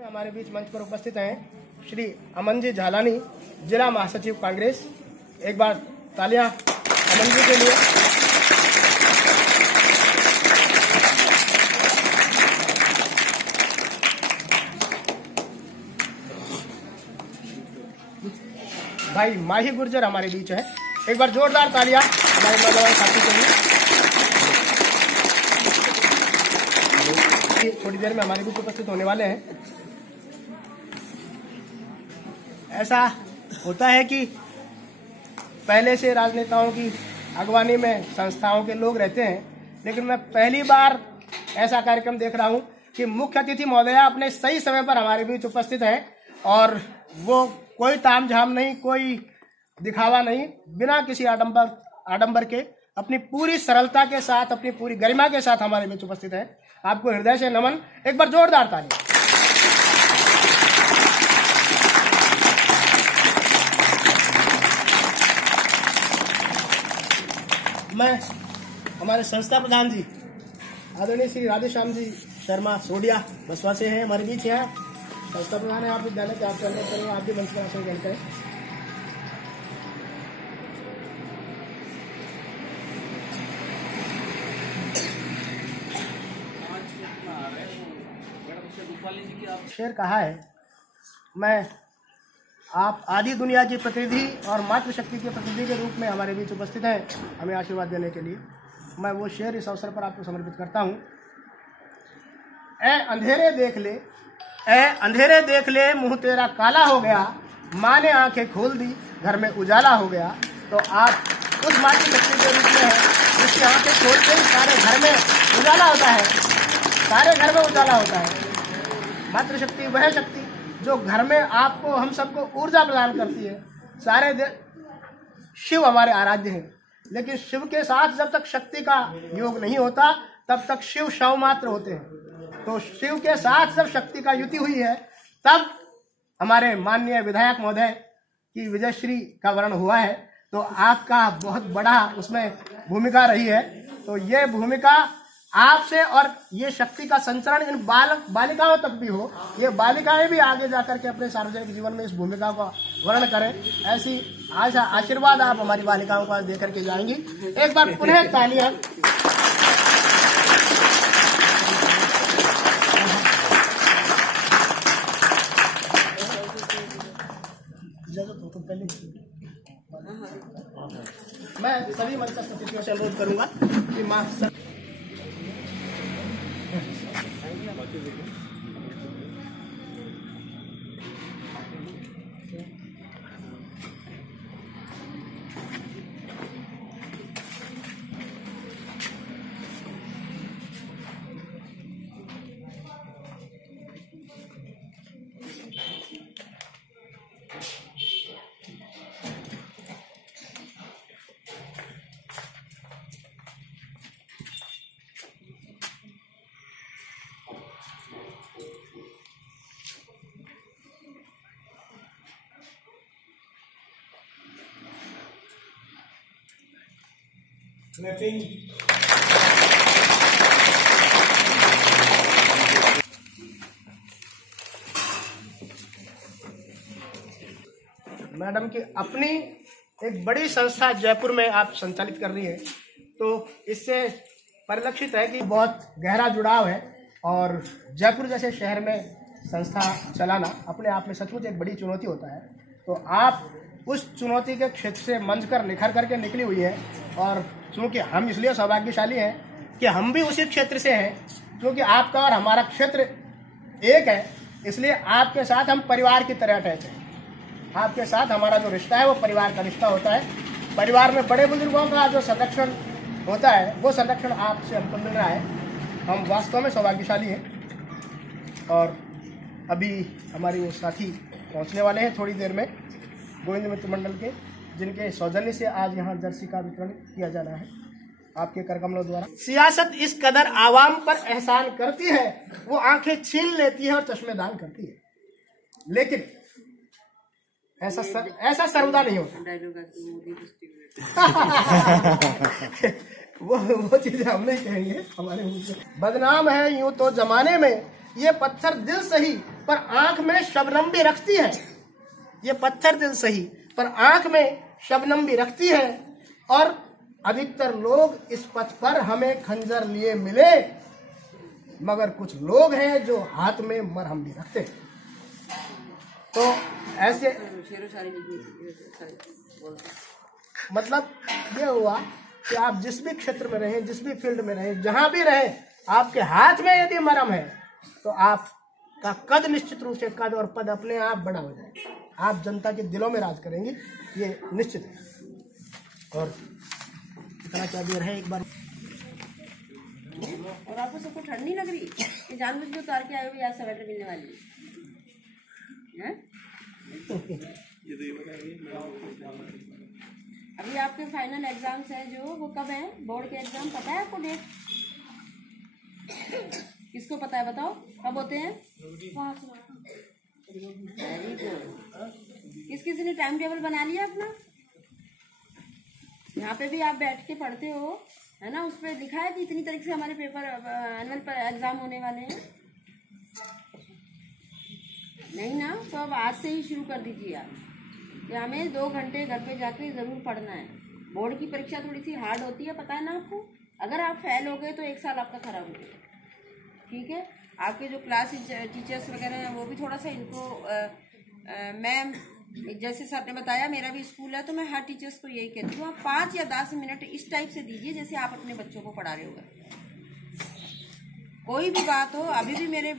हमारे बीच मंच पर उपस्थित हैं श्री अमन जी झालानी, जिला महासचिव कांग्रेस। एक बार तालियां अमन जी के लिए। भाई माही गुर्जर हमारे बीच है। एक बार जोरदार तालियां हमारे नौजवान साथी के लिए। थोड़ी देर में हमारे बीच उपस्थित होने वाले हैं। ऐसा होता है कि पहले से राजनेताओं की अगवानी में संस्थाओं के लोग रहते हैं, लेकिन मैं पहली बार ऐसा कार्यक्रम देख रहा हूं कि मुख्य अतिथि महोदया अपने सही समय पर हमारे बीच उपस्थित हैं और वो कोई तामझाम नहीं, कोई दिखावा नहीं, बिना किसी आडंबर के अपनी पूरी सरलता के साथ, अपनी पूरी गरिमा के साथ हमारे बीच उपस्थित है। आपको हृदय से नमन। एक बार जोरदार ताली। मैं हमारे संस्था प्रधान जी आदरणीय श्री राधेश्याम जी शर्मा सोडिया बसवा से हैं, हमारे बीच यहाँ संस्था प्रधान है। आप विद्यालय के आपके अंदर करें, आप भी मंच पर आसन ग्रहण करें। शेर कहा है, मैं आप आदि दुनिया की प्रतिनिधि और मातृशक्ति के प्रतिनिधि के रूप में हमारे बीच उपस्थित हैं हमें आशीर्वाद देने के लिए। मैं वो शेर इस अवसर पर आपको समर्पित करता हूँ। ए अंधेरे देख ले, ए अंधेरे देख ले, मुंह तेरा काला हो गया, माँ ने आंखें खोल दी, घर में उजाला हो गया। तो आप उस मातृशक्ति के रूप में हैं जिसकी आंखें खोलते ही सारे घर में उजाला होता है, सारे घर में उजाला होता है। मातृशक्ति वह शक्ति जो घर में आपको, हम सबको ऊर्जा प्रदान करती है। सारे शिव हमारे आराध्य हैं, लेकिन शिव के साथ जब तक शक्ति का योग नहीं होता तब तक शिव शव मात्र होते हैं। तो शिव के साथ जब शक्ति का युति हुई है तब हमारे माननीय विधायक महोदय की विजयश्री का वर्ण हुआ है। तो आपका बहुत बड़ा उसमें भूमिका रही है। तो ये भूमिका आपसे और ये शक्ति का संचरण इन बालिकाओं तक भी हो, ये बालिकाएं भी आगे जाकर के अपने सार्वजनिक जीवन में इस भूमिका का वर्ण करें, ऐसी आशा आशीर्वाद आप हमारी बालिकाओं को दे करके जाएंगी। एक बार पुनः तालियां। तो पहले मैं सभी मंच अतिथियों से अनुरोध करूंगा कि मां मैडम की अपनी एक बड़ी संस्था जयपुर में आप संचालित कर रही है, तो इससे परिलक्षित है कि बहुत गहरा जुड़ाव है। और जयपुर जैसे शहर में संस्था चलाना अपने आप में सचमुच एक बड़ी चुनौती होता है। तो आप उस चुनौती के क्षेत्र से मंच कर निखर करके निकली हुई है। और चूंकि हम इसलिए सौभाग्यशाली हैं कि हम भी उसी क्षेत्र से हैं, क्योंकि आपका और हमारा क्षेत्र एक है, इसलिए आपके साथ हम परिवार की तरह अटैच हैं। आपके साथ हमारा जो रिश्ता है वो परिवार का रिश्ता होता है। परिवार में बड़े बुजुर्गों का जो संरक्षण होता है वो संरक्षण आपसे हमको मिल रहा है। हम वास्तव में सौभाग्यशाली हैं। और अभी हमारी वो साथी पहुंचने वाले हैं थोड़ी देर में, गोविंद मित्र मंडल के, जिनके सौजन्य से आज यहाँ जर्सी का वितरण किया जाना है आपके करकमलों द्वारा। सियासत इस कदर आवाम पर एहसान करती है, वो आंखें छीन लेती है और चश्मे दान करती है, लेकिन ऐसा सर्वदा नहीं होता। वो चीजें हम नहीं कहेंगे, हमारे मुंह से। बदनाम है यूं तो जमाने में ये पत्थर दिल सही पर आंख में शबनम भी रखती है। ये पत्थर दिल सही पर आंख में शबनम भी रखती है। और अधिकतर लोग इस पथ पर हमें खंजर लिए मिले, मगर कुछ लोग हैं जो हाथ में मरहम भी रखते हैं। तो ऐसे मतलब ये हुआ कि आप जिस भी क्षेत्र में रहें, जिस भी फील्ड में रहें, जहां भी रहें, आपके हाथ में यदि मरहम है तो आपका कद निश्चित रूप से, कद और पद अपने आप बड़ा हो जाएगा। आप जनता के दिलों में राज करेंगे, ये निश्चित है। और इतना क्या देर है, एक बार। और आपको सबको ठंड नहीं लग रही कि जानबूझ के उतार के आए हुए यार स्वेटर मिलने वाली है? अभी आपके फाइनल एग्जाम्स हैं जो, वो कब है? बोर्ड के एग्जाम पता है आपको डेट? किसको पता है बताओ, कब होते हैं? Very good. किस ने टाइम टेबल बना लिया अपना? यहाँ पे भी आप बैठ के पढ़ते हो है ना, उस पर लिखा है कि इतनी तारीख से हमारे पेपर एनुअल एग्जाम होने वाले हैं? नहीं ना? तो अब आज से ही शुरू कर दीजिए आप कि हमें 2 घंटे घर पे जाके ज़रूर पढ़ना है। बोर्ड की परीक्षा थोड़ी सी हार्ड होती है, पता है ना आपको। अगर आप फेल हो गए तो 1 साल आपका खराब हो गया, ठीक है। आपके जो क्लास टीचर्स वगैरह हैं वो भी थोड़ा सा इनको मैम, जैसे सर ने बताया, मेरा भी स्कूल है तो मैं हर टीचर्स को यही कहती हूँ, आप 5 या 10 मिनट इस टाइप से दीजिए जैसे आप अपने बच्चों को पढ़ा रहे हो। कोई भी बात हो, अभी भी मेरे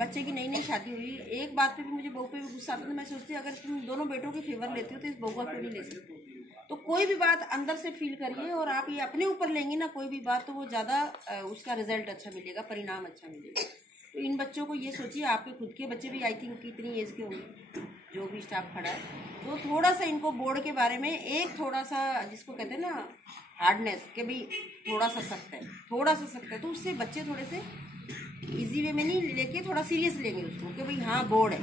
बच्चे की नई शादी हुई, एक बात पे भी मुझे बहू पे भी गुस्सा आता था। मैं सोचती हूँ अगर तुम दोनों बेटों के फेवर लेते हो तो इस बहू का क्यों नहीं ले सकते? तो कोई भी बात अंदर से फील करिए और आप ये अपने ऊपर लेंगे ना कोई भी बात, तो वो ज़्यादा उसका रिजल्ट अच्छा मिलेगा, परिणाम अच्छा मिलेगा। तो इन बच्चों को ये सोचिए, आपके खुद के बच्चे भी आई थिंक कितनी एज के होंगे जो भी स्टाफ खड़ा है, तो थोड़ा सा इनको बोर्ड के बारे में एक थोड़ा सा, जिसको कहते हैं ना हार्डनेस, कि भाई थोड़ा सा सख्त है, थोड़ा सा सख्त है, तो उससे बच्चे थोड़े से इजी वे में नहीं लेके थोड़ा सीरियस लेंगे उसको कि भाई हाँ बोर्ड है।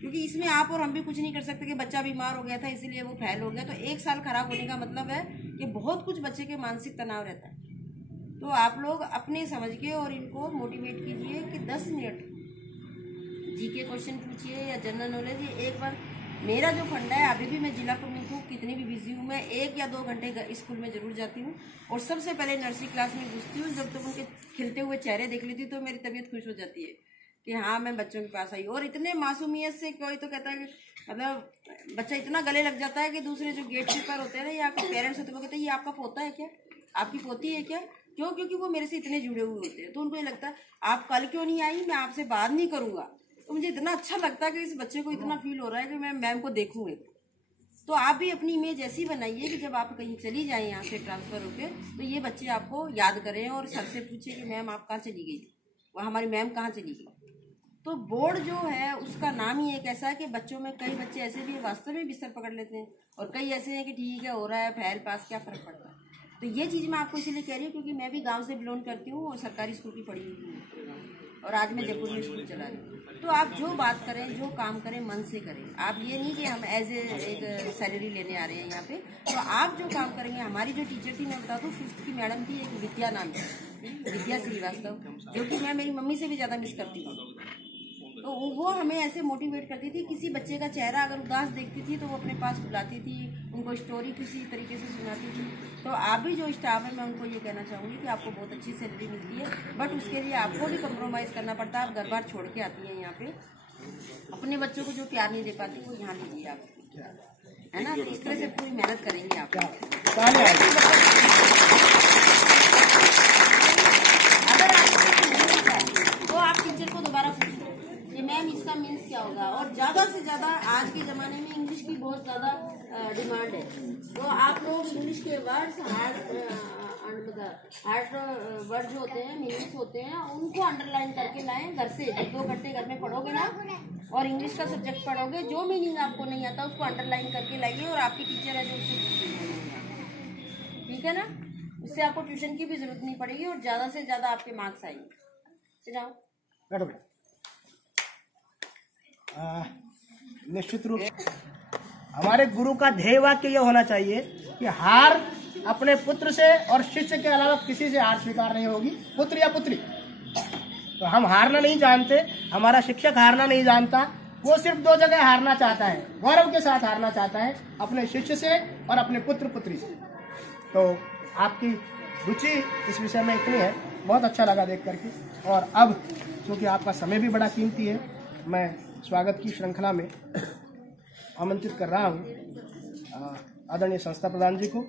क्योंकि इसमें आप और हम भी कुछ नहीं कर सकते कि बच्चा बीमार हो गया था इसीलिए वो फेल हो गया, तो 1 साल खराब होने का मतलब है कि बहुत कुछ बच्चे के मानसिक तनाव रहता है। तो आप लोग अपने समझ के और इनको मोटिवेट कीजिए कि 10 मिनट जीके क्वेश्चन पूछिए या जनरल नॉलेज। ये एक बार मेरा जो फंडा है, अभी भी मैं जिला प्रमुख हूँ, कितनी भी बिजी हूँ, मैं 1 या 2 घंटे स्कूल में जरूर जाती हूँ और सबसे पहले नर्सरी क्लास में घुसती हूँ। जब तक उनके खिलते हुए चेहरे देख लेती हूँ तो मेरी तबीयत खुश हो जाती है कि हाँ मैं बच्चों के पास आई। और इतने मासूमियत से, कोई तो कहता है कि मतलब बच्चा इतना गले लग जाता है कि दूसरे जो गेट कीपर होते हैं ना या आपके पेरेंट्स होते हैं, वो कहते हैं ये आपका पोता है क्या, आपकी पोती है क्या? क्यों? क्योंकि वो मेरे से इतने जुड़े हुए होते हैं। तो उनको ये लगता है आप कल क्यों नहीं आई, मैं आपसे बात नहीं करूंगा। तो मुझे इतना अच्छा लगता है कि इस बच्चे को इतना फील हो रहा है कि मैं मैम को देखूंगी। तो आप भी अपनी इमेज ऐसी बनाइए कि जब आप कहीं चली जाए यहाँ से ट्रांसफर होके, तो ये बच्चे आपको याद करें और सर से पूछे कि मैम आप कहाँ चली गई, वह हमारी मैम कहाँ चली गई। तो बोर्ड जो है उसका नाम ही एक ऐसा है कि बच्चों में कई बच्चे ऐसे भी वास्तव में बिस्तर पकड़ लेते हैं और कई ऐसे हैं कि ठीक है हो रहा है, फेल पास क्या फर्क पड़ता है। तो ये चीज़ मैं आपको इसीलिए कह रही हूँ क्योंकि मैं भी गांव से बिलोंग करती हूँ और सरकारी स्कूल की पढ़ी हुई हूँ और आज मैं जयपुर में स्कूल चला रही हूँ। तो आप जो बात करें, जो काम करें, मन से करें। आप ये नहीं कि हम एज एक सैलरी लेने आ रहे हैं यहाँ पे। तो आप जो काम करेंगे, हमारी जो टीचर थी, मैं बता दूँ 5th की मैडम थी, एक विद्या नाम थी, विद्या श्रीवास्तव, जो कि मैं मेरी मम्मी से भी ज़्यादा मिस करती हूँ। तो वो हमें ऐसे मोटिवेट करती थी, किसी बच्चे का चेहरा अगर उदास देखती थी तो वो अपने पास बुलाती थी, उनको स्टोरी किसी तरीके से सुनाती थी। तो आप भी जो स्टाफ है, मैं उनको ये कहना चाहूँगी कि आपको बहुत अच्छी सैलरी मिलती है, बट उसके लिए आपको भी कम्प्रोमाइज़ करना पड़ता है। आप घर बार छोड़ के आती हैं यहाँ पे, अपने बच्चों को जो प्यार नहीं दे पाती वो यहाँ लीजिए आप, है ना। तो इस तरह से पूरी मेहनत करेंगे आप। अगर आप तो आप टीचर को दोबारा पूछिए कि मैम इसका मीन्स क्या होगा। और ज़्यादा से ज़्यादा आज के ज़माने में इंग्लिश की बहुत ज़्यादा डिमांड है, तो आप लोग इंग्लिश के वर्ड्स, हार्ड वर्ड जो होते हैं, मीनिंग्स होते हैं, उनको अंडरलाइन करके लाएं घर से। 2 घंटे घर में पढ़ोगे ना और इंग्लिश का सब्जेक्ट पढ़ोगे, जो मीनिंग आपको नहीं आता उसको अंडरलाइन करके लाइए और आपकी टीचर है जो उससे, ठीक है ना। उससे आपको ट्यूशन की भी जरूरत नहीं पड़ेगी और ज़्यादा से ज़्यादा आपके मार्क्स आएंगे। जाओ। निश्चित रूप से हमारे गुरु का ध्येय वाक्य यह होना चाहिए कि हार अपने पुत्र से और शिष्य के अलावा किसी से हार स्वीकार नहीं होगी, पुत्र या पुत्री। तो हम हारना नहीं जानते, हमारा शिक्षक हारना नहीं जानता। वो सिर्फ 2 जगह हारना चाहता है, गौरव के साथ हारना चाहता है, अपने शिष्य से और अपने पुत्र पुत्री से। तो आपकी रुचि इस विषय में इतनी है, बहुत अच्छा लगा देख करके। और अब क्योंकि आपका समय भी बड़ा कीमती है, मैं स्वागत की श्रृंखला में आमंत्रित कर रहा हूँ आदरणीय संस्था प्रधान जी को।